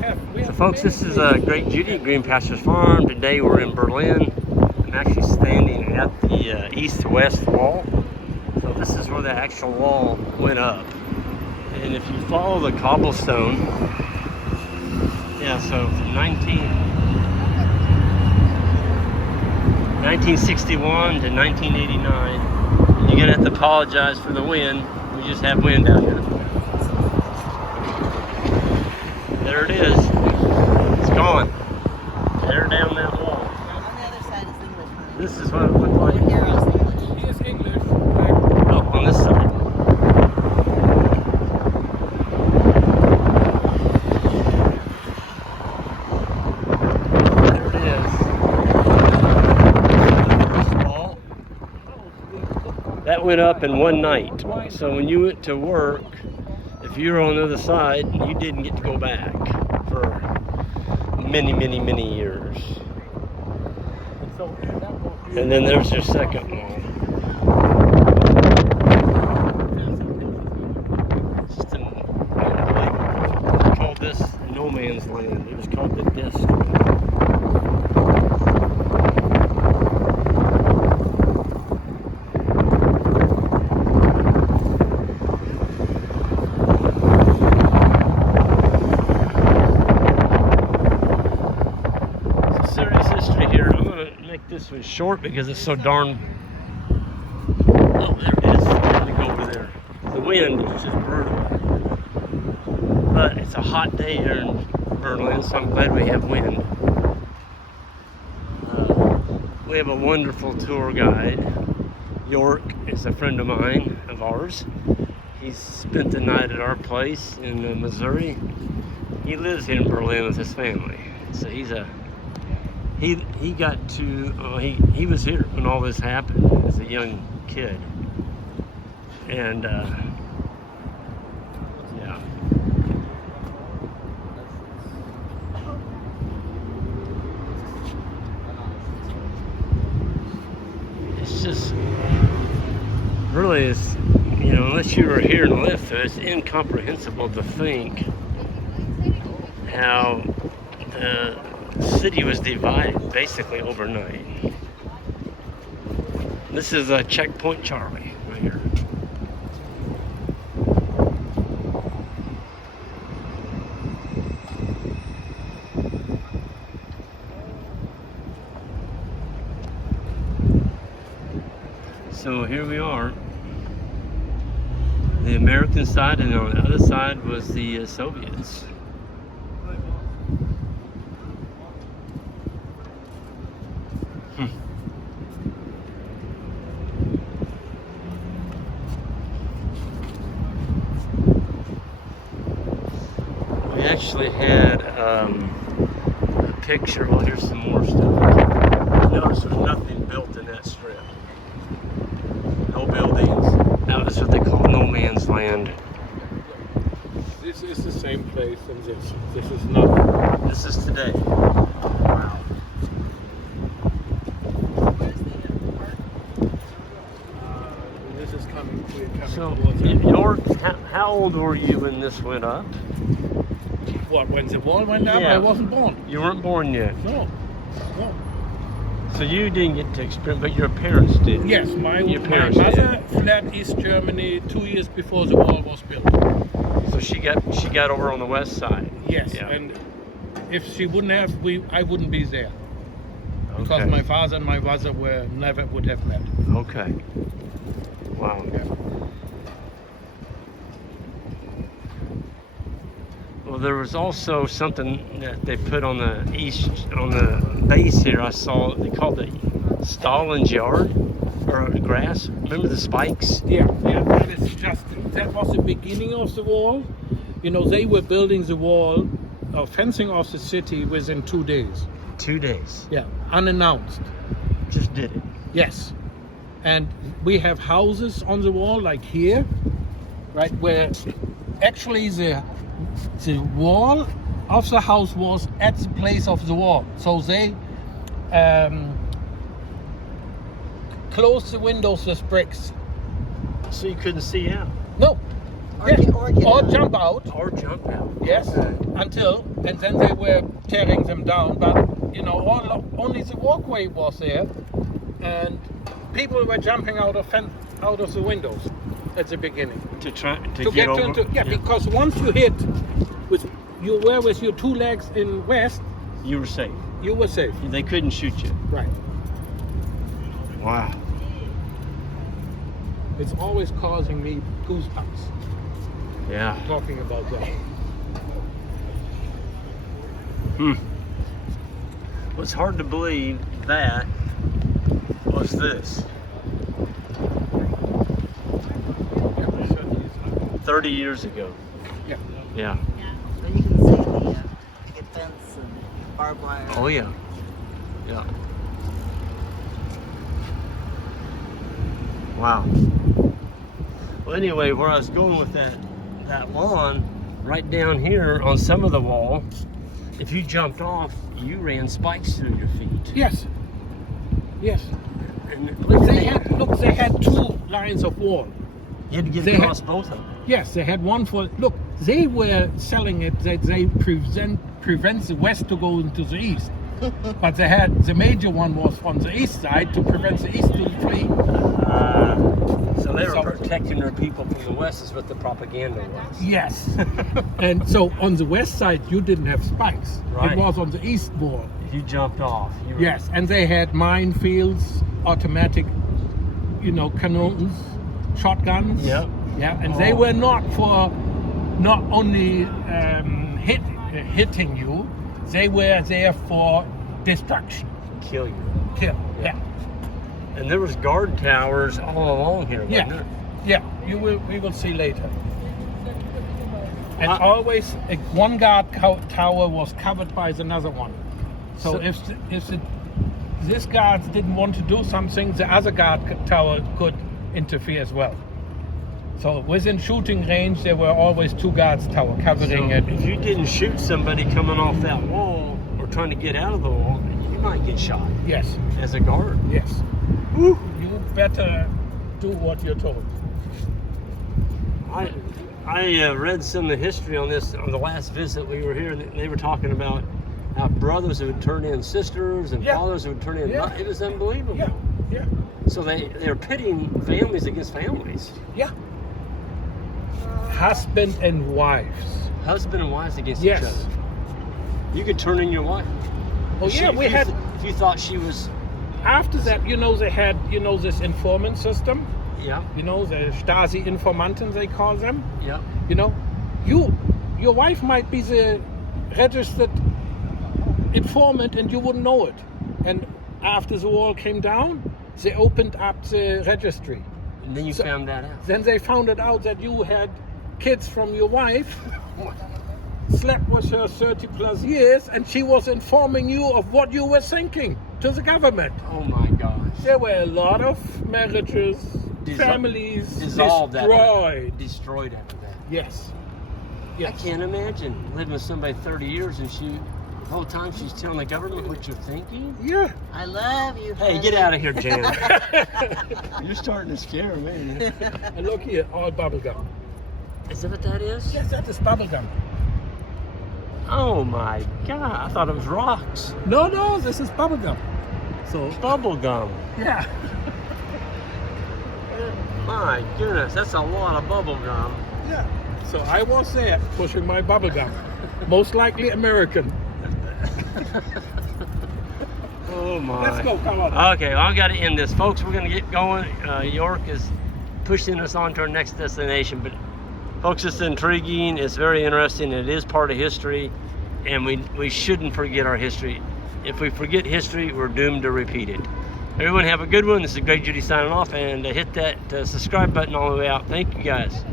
So folks, this is Great Judy at Green Pastures Farm. Today we're in Berlin. I'm actually standing at the east-west wall. So this is where the actual wall went up. And if you follow the cobblestone, yeah, so from 1961 to 1989, you're gonna have to apologize for the wind. We just have wind out here. There it is. It's gone. Tear down that wall. On the other side is English, honey. This is what it looked like. Here is English. Here's English. Oh, on this side. There it is. This wall. That went up in one night. So when you went to work, if you were on the other side, you didn't get to go back for many, many, many years. And then there's your second wall. Just unbelievable. They called this no man's land. It was called the district. This was short because it's so darn. Oh, there it is. Let me go over there. The wind is just brutal. But it's a hot day here in Berlin, so I'm glad we have wind. We have a wonderful tour guide. York is a friend of mine, of ours. He's spent the night at our place in Missouri. He lives here in Berlin with his family. So he's a He got to, he was here when all this happened as a young kid. And, yeah. It's just, really is, you know, unless you were here and lived through it, it's incomprehensible to think how the city was divided basically overnight. This is a Checkpoint Charlie right here. So here we are, the American side, and on the other side was the Soviets. We actually had a picture. Well, here's some more stuff. Notice there's nothing built in that strip. No buildings. Now this is what they call no man's land. This is the same place and this. This is not. This is today. Wow. This is coming So, towards in York, how old were you when this went up? What, when the wall went up? Yeah. I wasn't born. You weren't born yet. No. So you didn't get to experience, but your parents did. Yes, Your my parents mother fled East Germany 2 years before the wall was built. So she got over on the west side. Yes, Yeah. and if she wouldn't have, I wouldn't be there. Because Okay. my father and my mother never would have met. Okay. Wow. Well, there was also something that they put on the base here. I saw they called it Stalin's Yard or grass. Remember the spikes? Yeah. That was the beginning of the wall. You know, they were building the wall, fencing off the city within 2 days. 2 days. Yeah, unannounced. Just did it. Yes. And we have houses on the wall, like here, right, where actually the wall of the house was at the place of the wall. So they closed the windows with bricks. So you couldn't see out. No, Or get or out. jump out. Or jump out. Yes, and then they were tearing them down. But you know, only the walkway was there, and people were jumping out of the windows at the beginning To try to to get over. into because once you hit with your two legs in west, You were safe. you were safe. They couldn't shoot you. Right. Wow. It's always causing me goosebumps Yeah. talking about that. What's hard to believe that was this. 30 years ago. Yeah. Yeah. Then you can see the picket fence and barbed wire. Oh yeah. Yeah. Wow. Well, anyway, where I was going with that lawn, right down here on some of the wall, if you jumped off, you ran spikes through your feet. Yes. Yes. And look, They had two lines of wall. you had to get they across both of them. Yes, they had one for. Look, they were selling it that they prevent the west to go into the east, but they had the major one was from the east side to prevent the east to flee. So they were So- protecting their people from the west is what the propaganda was. Yes, and so on the west side you didn't have spikes. Right. It was on the east wall. If you jumped off, you were, Yes, and they had minefields, automatic, cannons, shotguns. Yep. Yeah, and they Oh. were not only hitting you, they were there for destruction, kill you. kill. Yeah. Yeah, And there was guard towers all along here. wasn't yeah, there? yeah. We will see later. And Uh, always one guard tower was covered by another one. So, So- if this guard didn't want to do something, the other guard tower could interfere as well. So within shooting range, there were always two guards tower covering So it. if you didn't shoot somebody coming off that wall or trying to get out of the wall, you might get shot Yes, as a guard. yes. Woo. You better do what you're told. I read some of the history on this on the last visit we were here, and they were talking about how brothers who would turn in sisters and Yeah. fathers who would turn in. Yeah. It was unbelievable. Yeah, yeah, So they're pitting families against families, yeah. Husband and wives. husband and wives against Yes. each other. You could turn in your wife. Oh If she- yeah, if we you had. if you thought she was, After that, they had, this informant system. yeah, The Stasi-Informanten, they call them. yeah. Your wife might be the registered informant and you wouldn't know it. And after the wall came down, they opened up the registry. And then you So- found that out. Then they found it out that you had kids from your wife, slept with her 30 plus years, and she was informing you of what you were thinking to the government. Oh my gosh. There were a lot of marriages, families Dissolved destroyed. Destroyed after that. Yes. I Yes. can't imagine living with somebody 30 years and the whole time she's telling the government what you're thinking. Yeah. I love you. Hey, honey. get out of here, Jan. You're starting to scare me. And look here, all bubble gum. Is that what that is? Yes, that is bubble gum. Oh my God! I thought it was rocks. No, this is bubble gum. So, Bubble gum. yeah. My goodness, that's a lot of bubble gum. Yeah. So I was there pushing my bubble gum. Most likely American. Oh my. Let's go, come on. Okay, well, I got to end this, folks. We're gonna get going. York is pushing us on to our next destination, but folks, it's intriguing. It's very interesting. It is part of history, and we shouldn't forget our history. If we forget history, we're doomed to repeat it. Everyone have a good one. This is Greg Judy signing off, and hit that subscribe button all the way out. Thank you guys.